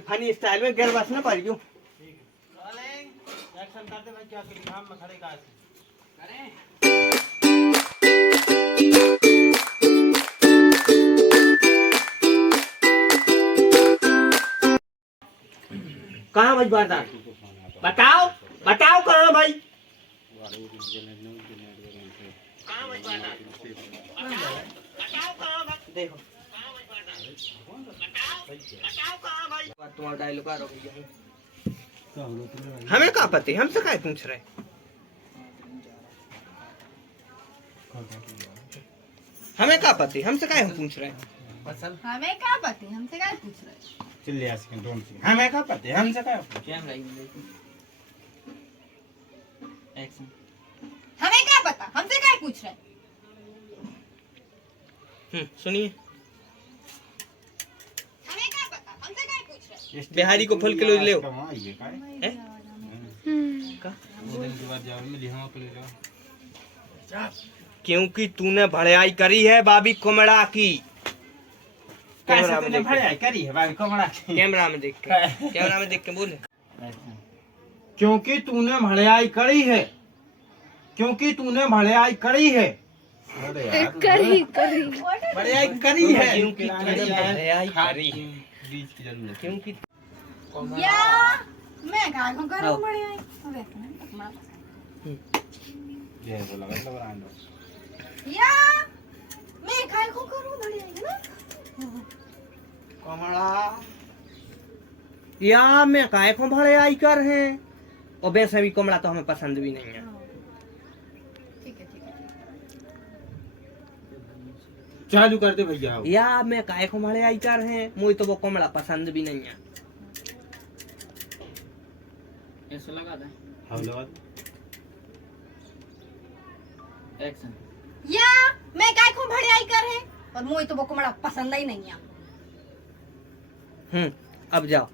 Funny style में गिर बस ना पड़ गयो। एक्शन करते भाई क्या करें हम खड़े कहां से करें। कहाँ भाई वारदात? बताओ बताओ कहाँ भाई? कहाँ भाई वारदात? बताओ कहाँ भाई? देखो बताओ कहाँ भाई? तुम्हारा डायलॉग आ रहा है। हमें क्या पता, हमसे क्या पूछ रहे? हमें क्या पता, हमसे क्या पूछ रहे? हमें क्या पता, हमसे क्या पूछ रहे? चिल्ले सेकंड डोंट सी हमें क्या पता हमसे क्या कैमरा एक्शन। हमें क्या पता, हमसे क्या पूछ रहे? सुनिए। हमें क्या पता, हमसे क्या पूछ रहे? बिहारी को फुल किलो ले। क्योंकि तूने भड़ाई करी है बाबी कुमड़ा की। कैसे तूने भड़ाई करी है बाबी कुमड़ा की? कैमरा में देख के, कैमरा में देख के बोले। क्योंकि तूने भड़ाई करी है, क्योंकि तूने भड़ाई करी है। करी भड़ाई करी है, क्योंकि तूने भड़ाई करी है। क्योंकि या मैं क्या करूं बढ़िया है। ये बोला मतलब आंदो या मैं काय को करूं बढ़िया है ना। कमला या मैं काय को भड़ाई कर है। और वैसे भी कमला तो हमें पसंद भी नहीं है। ठीक है चालू कर दे भैया। या मैं काय को भड़ाई कर है, मुझे तो वो कमला पसंद भी नहीं है। ऐसा लगा था। हाँ लगा एक्शन। या मैं काय को बढ़िया कर है और मुझे तो वो कमड़ा पसंद ही नहीं है। अब जाओ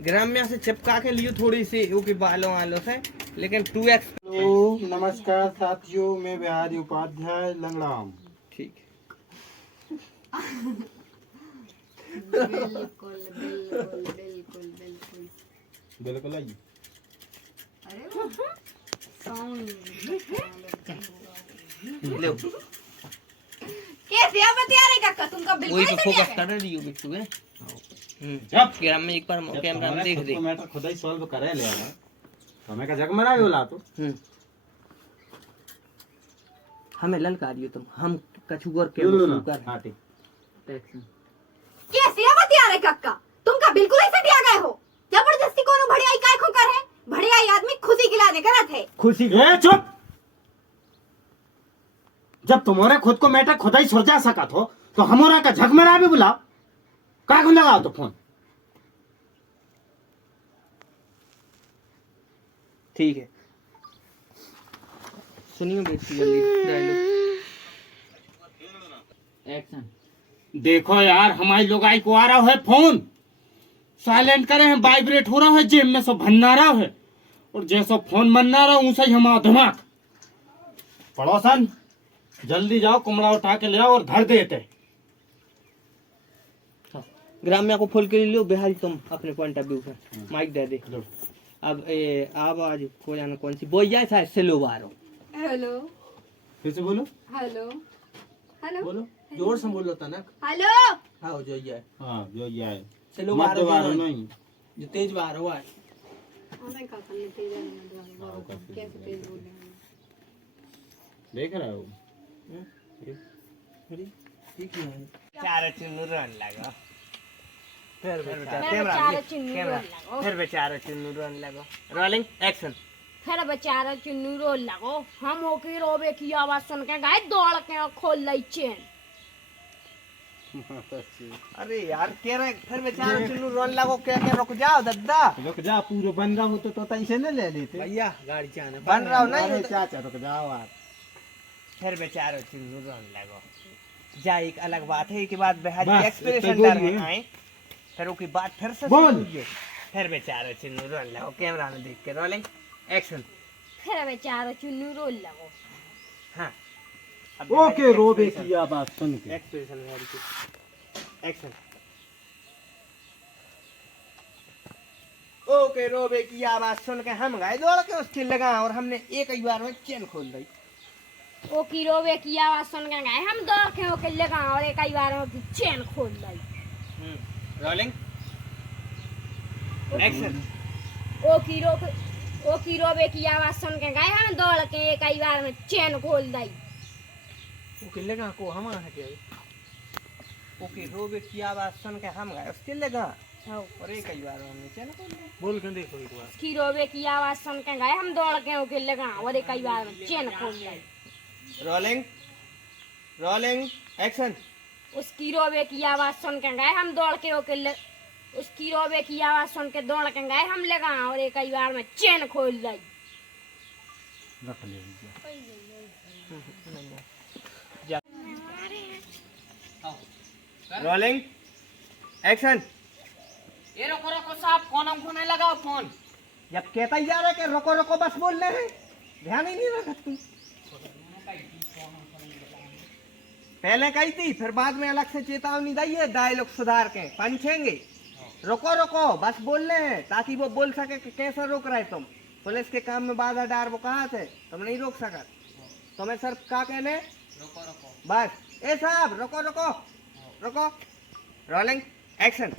ग्राम्य से चिपका के लियो थोड़ी सी की बालों वालों से, लेकिन 2x। तो नमस्कार साथियों, मैं बिहारी उपाध्याय लंगड़ाम। ठीक है। बिल्कुल बिल्कुल आइए। अरे साउंड लो कैसे अब बता रहे काका, तुमका बिल्कुल वही तो ऐसा फोकस क्या कर रही हो बिट्टू है। जब ग्राम में एक बार कैमरा में देख दे। मैटर खुद ही सॉल्व करे ले आना तो मैं का जगमरा भी बोला तो हमें ललकारियो तुम, हम कछुगर के लो कर हां ठीक। कैसे अब बता रहे काका, तुमका बिल्कुल ऐसा दिया गए हो। जबरदस्ती कोनो बढ़ियाई काय को कर है। बढ़ियाई आदमी खुशी खिलाने करत है। खुशी। ए चुप। जब तुम्हारे खुद को मैटर खुद ही सोचा सका तो हमारा का झगमरा भी बुलाओ। का को लगाओ तो फोन। ठीक है सुनिए बेटी जल्दी डायलॉग एक्शन। देखो यार हमारी लोगाई को आ रहा है फोन, साइलेंट करे हैं, वाइब्रेट हो रहा है, जेब में सब भन्ना रहा है और जैसा फोन बनना रहा ऊंसा ही हमारा दिमाग। पड़ोसन जल्दी जाओ कुमड़ा उठा के ले आओ और धर देते। ग्राम्या को फुल के लियो। बिहारी तुम अपने पॉइंट ऑफ व्यू से माइक दे दे। अब आवाज को जाना कौन सी बोल जाए शायद स्लो बारो। हेलो फिर से बोलो। हेलो हेलो बोलो जोर से बोलो तनक। हेलो हाँ जो ये हां जो ये है स्लो मत बारो बारो नहीं जो तेज बारो है। हमें का करने तेज कैसे तेज बोल रहे हैं। देख रहा हो ठीक है चार चुन्नू रन लगा फिर बेचारा चुन्नू रन लगा। Rolling action. फिर बेचारा चुन्नू रोल लगो। हम होके रोबे की आवाज सुन के गए दौड़ के खोल लई चेन। अरे यार कह रहे फिर बेचारा चुन्नू रोन लगो क्या क्या रुक जाओ दद्दा। रुक जा पूरा बन रहा हूं तो तैसे न ले लेते भैया गाड़ी चाने बन रहा हूं नहीं चाचा रुक जाओ यार। फिर बेचारा चुन्नू रोन लगो जा। एक अलग बात है कि बाद बिहारी बस, एक्सप्रेशन इतना कर बोलिए। रहे हैं फिर उसकी बात फिर से बोल। सुनिए। फिर बेचारा चुन्नू रोन लगो कैमरा में देख के। Rolling action. फिर बेचारा चुन्नू रोल लगो। हाँ ओके रोबे की आवाज सुन के एक्सप्रेशन बिहारी की एक्शन। ओ के रोबे की आवाज सुन के हम गए दौड़ के उसके लगा और हमने एक ही बार में चैन खोल दी। ओ की रोवे की आवाज सुन के गए हम दौड़ के होके लगा और एक ही बार में चैन खोल ली। Rolling action. ओ की रोवे की आवाज सुन के गए हम दौड़ के एक ही बार में चैन खोल दी। ओके लगा को हम आ के ओके रोबे की आवाज सुन के हम गए उसके लगा और एक ही बार में हमने चैन खोल दी। बोल के देखो एक बार। की रोवे की आवाज सुन के गए हम दौड़ के होके लगा और एक ही बार में चैन खोल दी। Rolling rolling action. उसकी रोवे की आवाज सुन के गए हम दौड़ के होके उसकी रोवे की आवाज सुन के दौड़ के गए हम लगा और एक ही बार में चैन खोल दी। रख ले रोलिंग एक्शन। ये रोको रोको साहब फोन हमको नहीं लगाओ फोन। जब कहता ही जा रहा है कि रोको रोको बस बोल रहे हैं, ध्यान ही नहीं रखा तू। पहले कही थी फिर बाद में अलग से चेतावनी दी है, डायलॉग सुधार के पंचेंगे। रोको रोको बस बोल रहे हैं ताकि वो बोल सके कि कैसे रोक रहे तुम। पुलिस के काम में बाधा डार वो कहाँ थे, तुम नहीं रोक सका। तुम्हें सर क्या कहने रोको रोको। बस ए साहब रोको रोको रोको। Rolling action.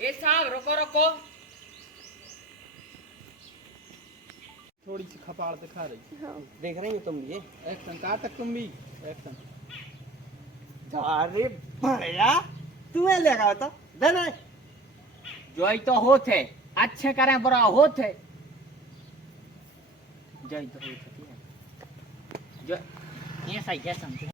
ये साहब रोको रोको। थोड़ी सी खपाड़ दिखा रही। देख रही हो तुम ये एक्शन कहाँ तक तुम भी एक्शन। अरे भैया तुम्हें लगा तो देना जोई तो होते अच्छे करें बुरा होते। जोई तो होते जो ये सही है समझे।